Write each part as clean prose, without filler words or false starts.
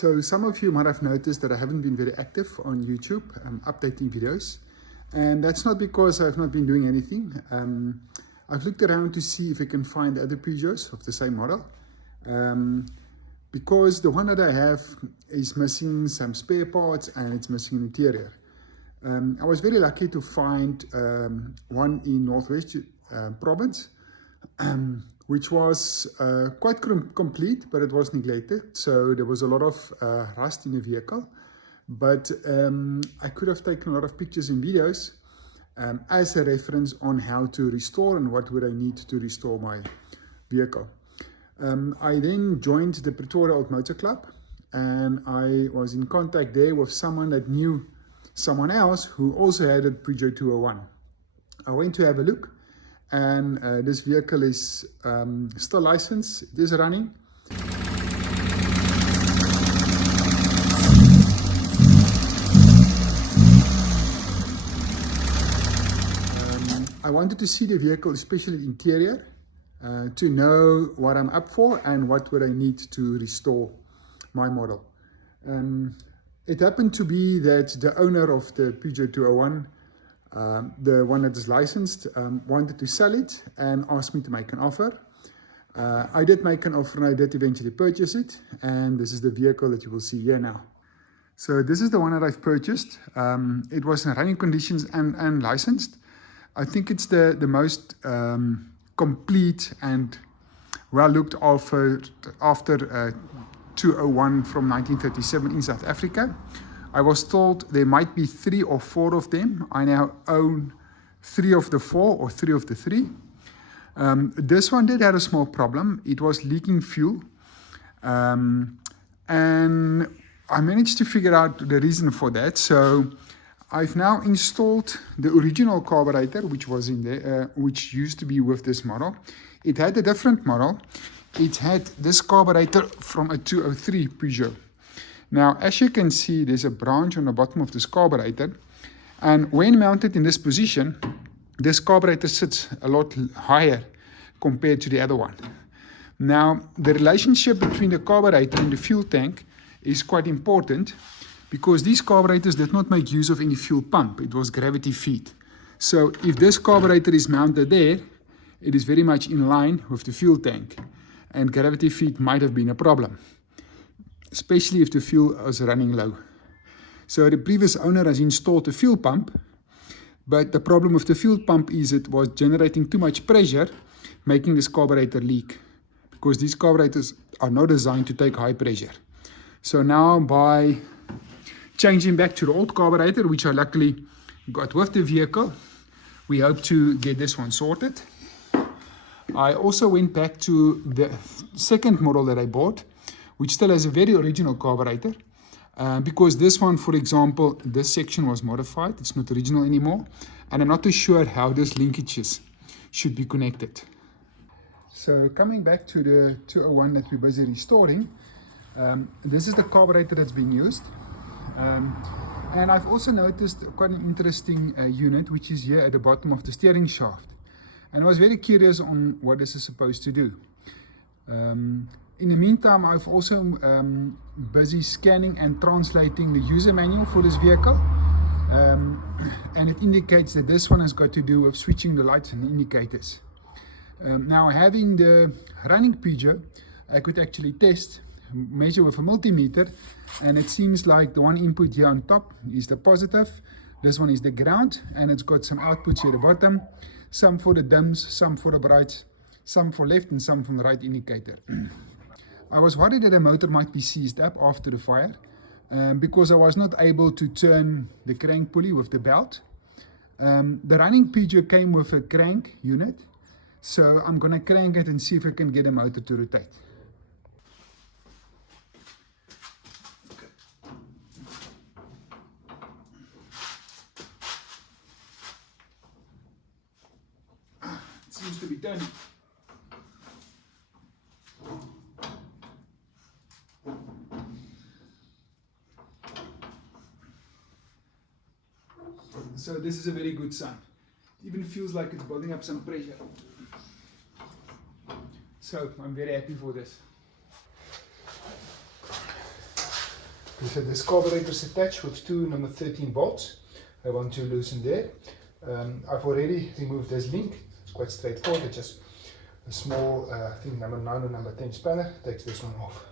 So some of you might have noticed that I haven't been very active on YouTube, updating videos. And that's not because I've not been doing anything. I've looked around to see if I can find other Peugeots of the same model. Because the one that I have is missing some spare parts and it's missing an interior. I was very lucky to find one in Northwest province, which was quite complete, but it was neglected. So there was a lot of rust in the vehicle. But I could have taken a lot of pictures and videos as a reference on how to restore and what would I need to restore my vehicle. I then joined the Pretoria Old Motor Club, and I was in contact there with someone that knew someone else who also had a Peugeot 201. I went to have a look, and this vehicle is still licensed, it is running. I wanted to see the vehicle, especially the interior, to know what I'm up for and what would I need to restore my model. It happened to be that the owner of the Peugeot 201, the one that is licensed, wanted to sell it and asked me to make an offer. I did make an offer and I did eventually purchase it, and this is the vehicle that you will see here now. So this is the one that I've purchased. It was in running conditions and licensed. I think it's the most complete and well looked after 201 from 1937 in South Africa. I was told there might be 3 or 4 of them. I now own 3 of the 4 or 3 of the 3. This one did have a small problem. It was leaking fuel, and I managed to figure out the reason for that. So I've now installed the original carburetor, which was in there, which used to be with this model. It had a different model. It had this carburetor from a 203 Peugeot. Now, as you can see, there's a branch on the bottom of this carburetor, and when mounted in this position, this carburetor sits a lot higher compared to the other one. Now, the relationship between the carburetor and the fuel tank is quite important, because these carburetors did not make use of any fuel pump. It was gravity feed. So if this carburetor is mounted there, it is very much in line with the fuel tank, and gravity feed might have been a problem, especially if the fuel is running low. So the previous owner has installed a fuel pump, but the problem with the fuel pump is it was generating too much pressure, making this carburetor leak, because these carburetors are not designed to take high pressure. So now, by changing back to the old carburetor, which I luckily got with the vehicle, we hope to get this one sorted. I also went back to the second model that I bought, which still has a very original carburetor, because this one, for example, this section was modified. It's not original anymore, and I'm not too sure how these linkages should be connected. So coming back to the 201 that we're busy restoring, this is the carburetor that's been used. And I've also noticed quite an interesting unit, which is here at the bottom of the steering shaft. And I was very curious on what this is supposed to do. In the meantime, I've also busy scanning and translating the user manual for this vehicle. And it indicates that this one has got to do with switching the lights and indicators. Now, having the running Peugeot, I could actually measure with a multimeter, and it seems like the one input here on top is the positive, this one is the ground, and it's got some outputs here at the bottom, some for the dims, some for the brights, some for left and some from the right indicator. I was worried that the motor might be seized up after the fire, because I was not able to turn the crank pulley with the belt. The running Peugeot came with a crank unit, so I'm going to crank it and see if I can get the motor to rotate. Seems to be done. So this is a very good sign. It even feels like it's building up some pressure. So I'm very happy for this. So this carburetor is attached with two number 13 bolts. I want to loosen there. I've already removed this link. It's quite straightforward. It's just a small, I think number 9 or number 10 spanner. Takes this one off.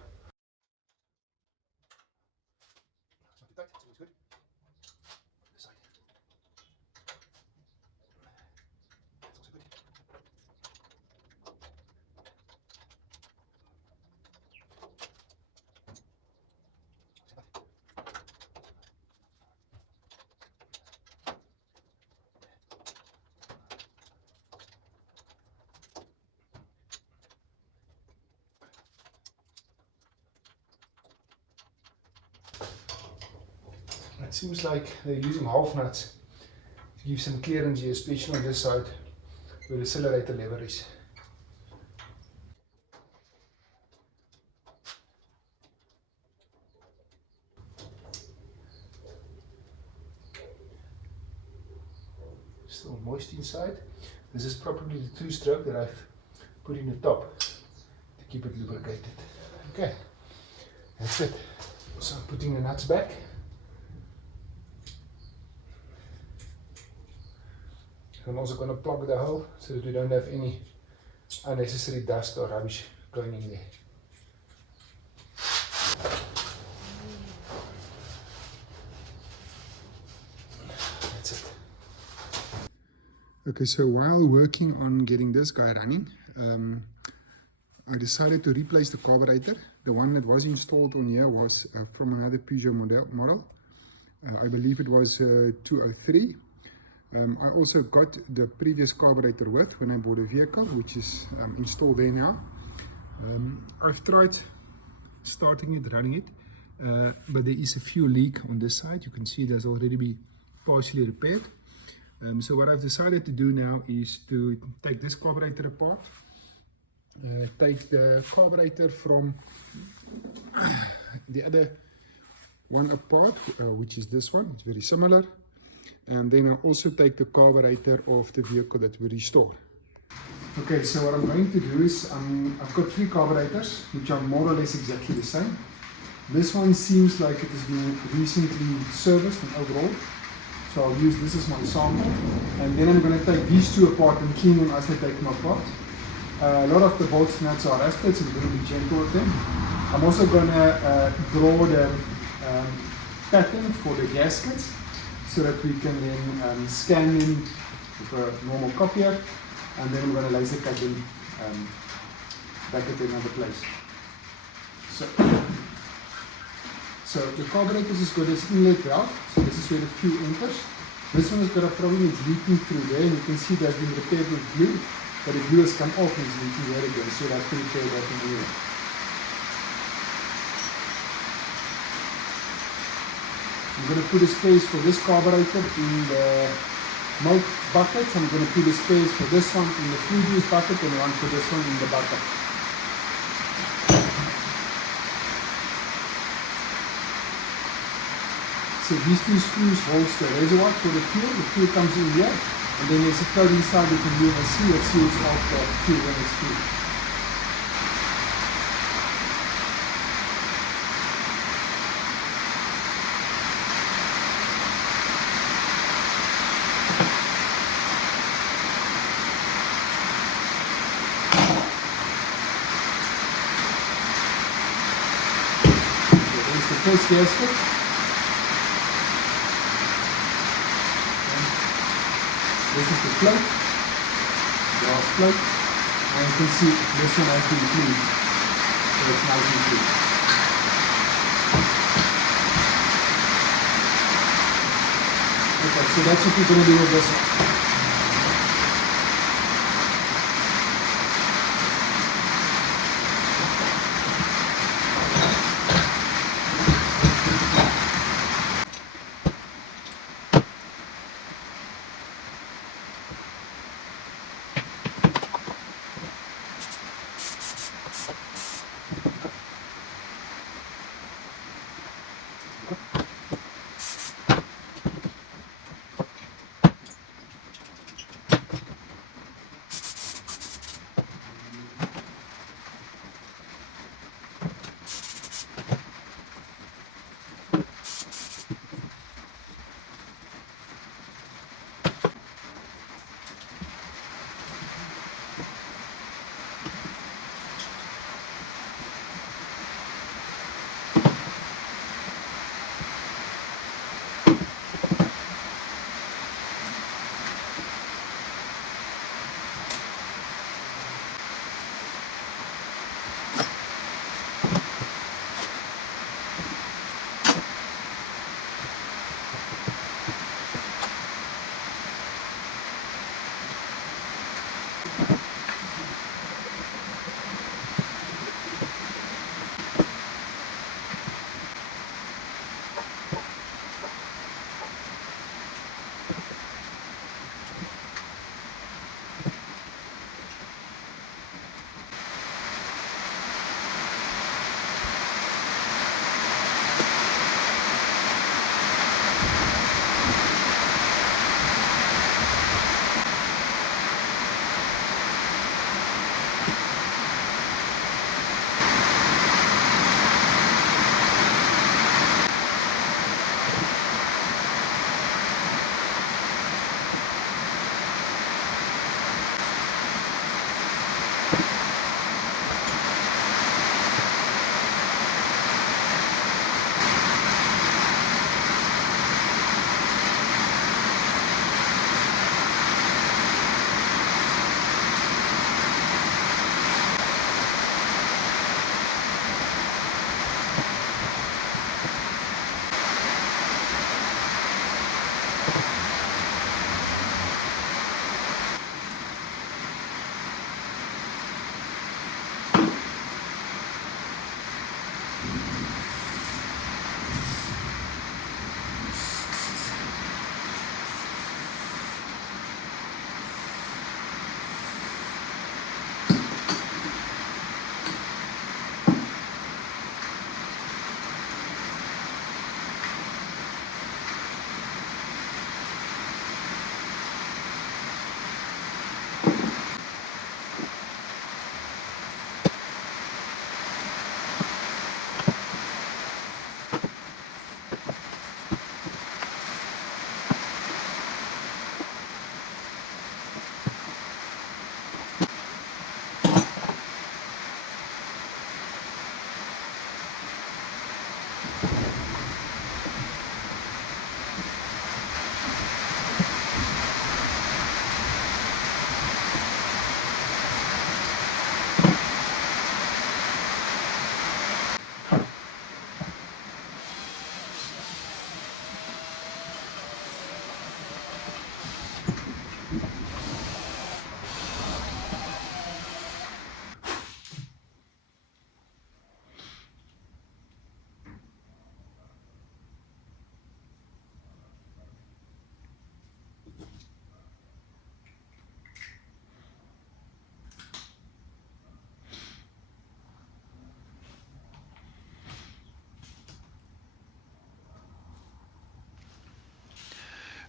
It seems like they're using half nuts to give some clearance here, especially on this side where the accelerator lever is. Still moist inside. This is probably the 2-stroke that I've put in the top to keep it lubricated. Okay, that's it. So I'm putting the nuts back. I'm also going to plug the hole so that we don't have any unnecessary dust or rubbish going in there. That's it. Okay, so while working on getting this guy running, I decided to replace the carburetor. The one that was installed on here was from another Peugeot model. I believe it was 203. I also got the previous carburetor with when I bought a vehicle, which is installed there now. I've tried starting it, running it, but there is a fuel leak on this side. You can see there's already been partially repaired. So what I've decided to do now is to take this carburetor apart, take the carburetor from the other one apart, which is this one. It's very similar. And then I'll also take the carburetor of the vehicle that we restore. Okay, so what I'm going to do is I've got 3 carburetors which are more or less exactly the same. This one seems like it has been recently serviced and overhauled, so I'll use this as my sample, and then I'm going to take these 2 apart and clean them as I take them apart. A lot of the bolts and nuts are rusted, so I'm going to be gentle with them. I'm also going to draw the pattern for the gaskets, so that we can then scan them with a normal copier, and then I'm going to laser cut them back at another place. So the carburetor has got this inlet valve, so this is where the fuel enters. This one has got a problem, it's leaking through there, and you can see that's been repaired with glue, but the glue has come off and it's leaking there again, so that's to repair that in the air. I'm going to put a space for this carburetor in the milk bucket. I'm going to put a space for this one in the food use bucket and one for this one in the bucket. So these 2 screws hold the reservoir for the fuel. The fuel comes in here, and then there's a plug inside you can move and see that seals off the fuel when it's filled. First gasket. This is the float, glass float, and you can see this one has been cleaned, so it's nice and clean. Okay, so that's what we're going to do with this one.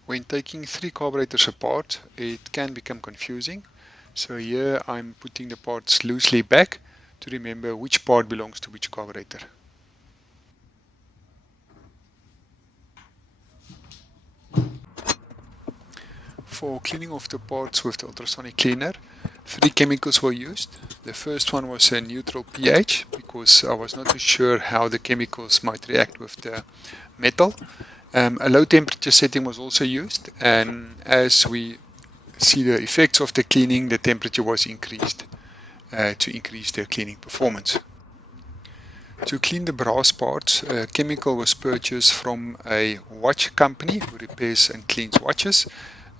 When taking 3 carburetors apart, it can become confusing. So here I'm putting the parts loosely back to remember which part belongs to which carburetor. For cleaning off the parts with the ultrasonic cleaner, 3 chemicals were used. The first one was a neutral pH because I was not too sure how the chemicals might react with the metal. A low temperature setting was also used, and as we see the effects of the cleaning, the temperature was increased to increase the cleaning performance. To clean the brass parts, a chemical was purchased from a watch company who repairs and cleans watches,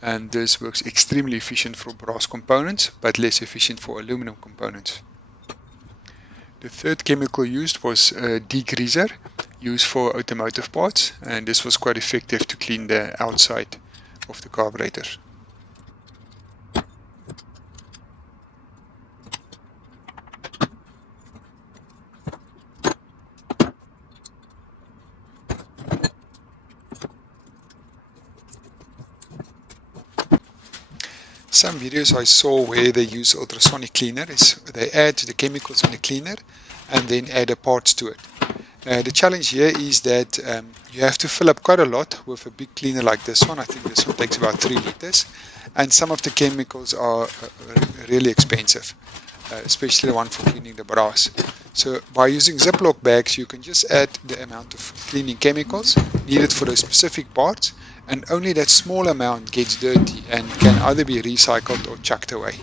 and this works extremely efficient for brass components but less efficient for aluminum components. The third chemical used was a degreaser used for automotive parts, and this was quite effective to clean the outside of the carburetor. Some videos I saw where they use ultrasonic cleaner is they add the chemicals in the cleaner and then add the parts to it. The challenge here is that you have to fill up quite a lot with a big cleaner like this one. I think this one takes about 3 liters, and some of the chemicals are really expensive, especially the one for cleaning the brass. So by using Ziploc bags, you can just add the amount of cleaning chemicals needed for those specific parts, and only that small amount gets dirty and can either be recycled or chucked away.